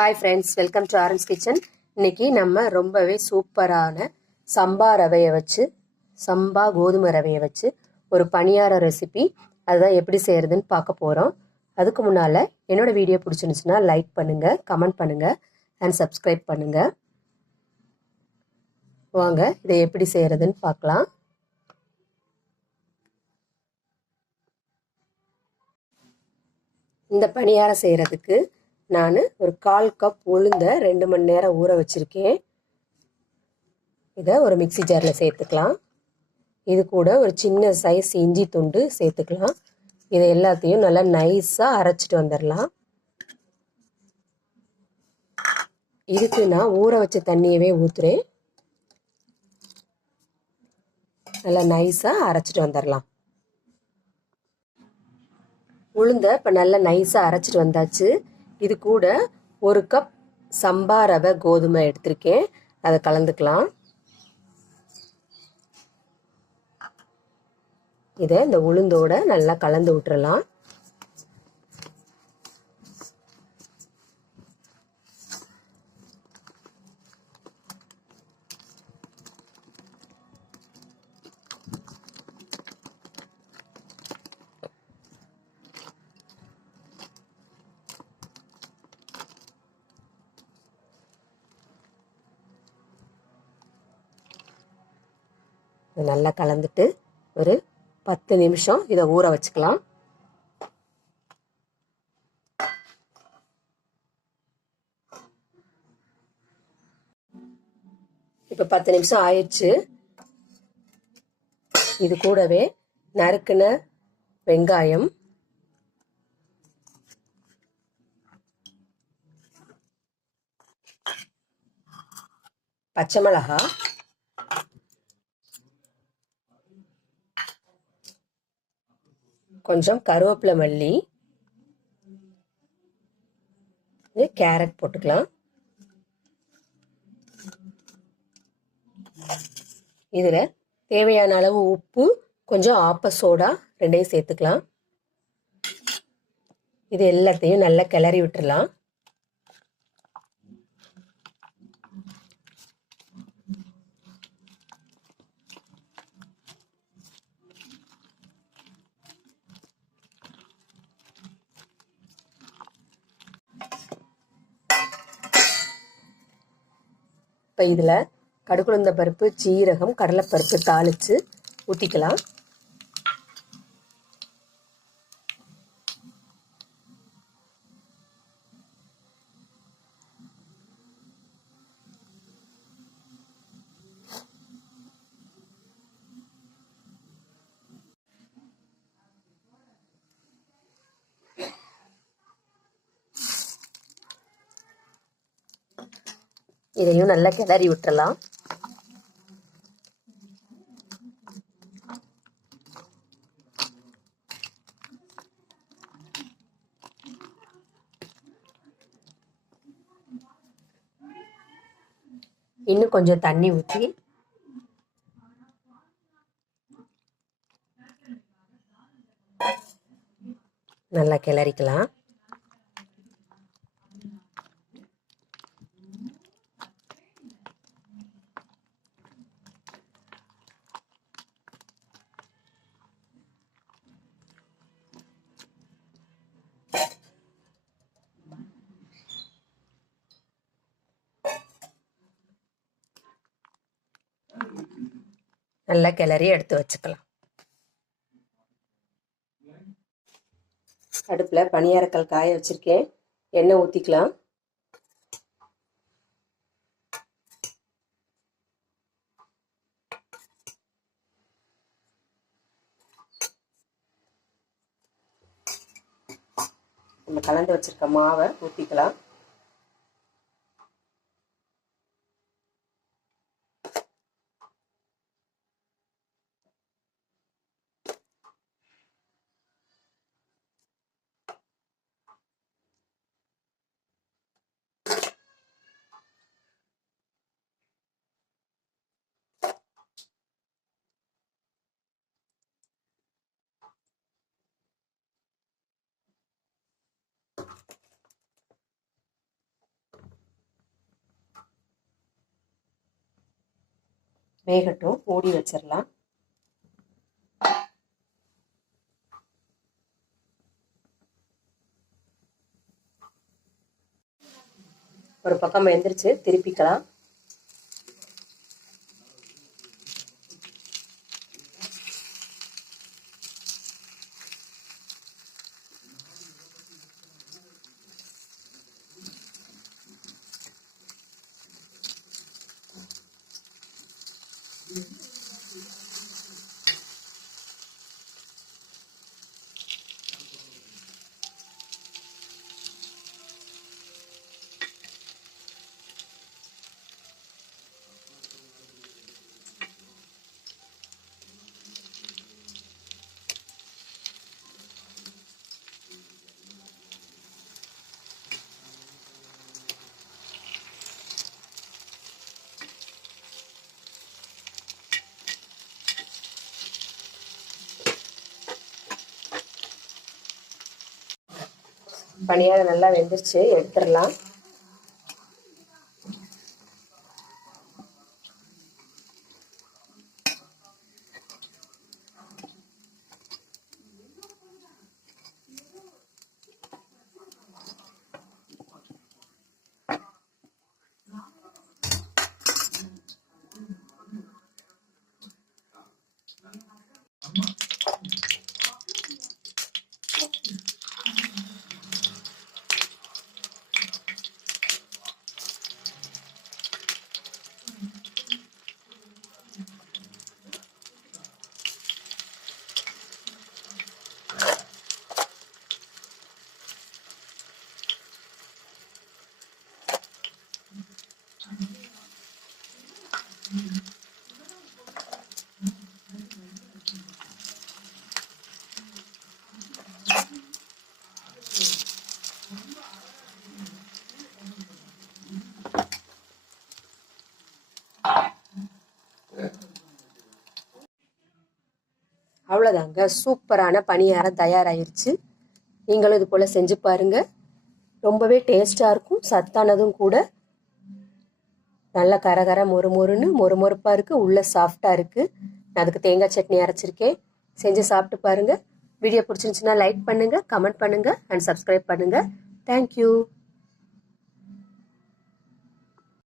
Hi friends welcome to Aaron's kitchen இன்னைக்கு நம்ம ரொம்பவே சூப்பரான சம்பா ரவையை வச்சு சம்பா கோதுமை ரவையை வச்சு ஒரு பணியார ரெசிபி அதுதான் எப்படி செய்கிறதுன்னு பார்க்க போகிறோம் அதுக்கு முன்னால் என்னோடய வீடியோ பிடிச்சிருந்துச்சுன்னா லைக் பண்ணுங்கள் கமெண்ட் பண்ணுங்கள் அண்ட் சப்ஸ்கிரைப் பண்ணுங்கள் வாங்க இதை எப்படி செய்கிறதுன்னு பார்க்கலாம். இந்த பணியாரம் செய்கிறதுக்கு நான் ஒரு கால் கப் உளுந்த ரெண்டு மணி நேரம் ஊற வச்சுருக்கேன். இதை ஒரு மிக்சி ஜாரில் சேர்த்துக்கலாம். இது கூட ஒரு சின்ன சைஸ் இஞ்சி துண்டு சேர்த்துக்கலாம். இதை எல்லாத்தையும் நல்லா நைஸாக அரைச்சிட்டு வந்துடலாம் இதுக்கு நான் ஊற வச்ச தண்ணியவே ஊற்றுறேன் நல்லா நைஸாக அரைச்சிட்டு வந்துடலாம் உளுந்த இப்போ நல்லா நைஸாக அரைச்சிட்டு வந்தாச்சு. இது கூட ஒரு கப் சம்பா ரவை கோதுமை எடுத்திருக்கேன். அதை கலந்துக்கலாம். இதை இந்த உளுந்தோட நல்லா கலந்து விட்டுறலாம் நல்லா கலந்துட்டு ஒரு பத்து நிமிஷம் இதை ஊற வச்சுக்கலாம். இப்போ பத்து நிமிஷம் ஆயிடுச்சு. இது கூடவே நறுக்குன வெங்காயம். பச்சை மிளகாய். கொஞ்சம் கருவேப்பிலை மல்லி கேரட் போட்டுக்கலாம். இதில் தேவையான அளவு உப்பு கொஞ்சம் ஆப்ப சோடா ரெண்டையும் சேர்த்துக்கலாம். இது எல்லாத்தையும் நல்லா கிளறி விட்டுடலாம் இப்போ இதில் கடுகுளுந்த பருப்பு சீரகம் கடலைப்பருப்பு தாளித்து ஊற்றிக்கலாம் இதையும் நல்லா கிளறி விட்டுறலாம். இன்னும் கொஞ்சம் தண்ணி ஊற்றி நல்லா கிளறிக்கலாம். நல்லா கிளறி எடுத்து வச்சுக்கலாம். அடுப்பில் பனியாரக்கல் காய வச்சுருக்கேன். எண்ணெய் ஊற்றிக்கலாம் நம்ம கலந்து வச்சுருக்க மாவை ஊற்றிக்கலாம் வேகட்டும் மூடி வச்சிடலாம் ஒரு பக்கம் எந்திரிச்சு திருப்பிக்கலாம். பணியாரம் நல்லா வெந்துருச்சு எடுத்துடலாம். அவ்வளோதாங்க சூப்பரான பணியாரம் தயாராகிருச்சு நீங்களும் இது போல் செஞ்சு பாருங்கள் ரொம்பவே டேஸ்ட்டாக இருக்கும். சத்தானதும் கூட. நல்ல கரகர மொறு மொறுன்னு மொறு மொறுப்பாக இருக்குது உள்ளே சாஃப்டாக இருக்குது நான் அதுக்கு தேங்காய் சட்னி அரைச்சிருக்கேன். செஞ்சு சாப்பிட்டு பாருங்கள் வீடியோ பிடிச்சிருந்துச்சுன்னா லைக் பண்ணுங்கள் கமெண்ட் பண்ணுங்கள் அண்ட் சப்ஸ்கிரைப் பண்ணுங்கள் தேங்க்யூ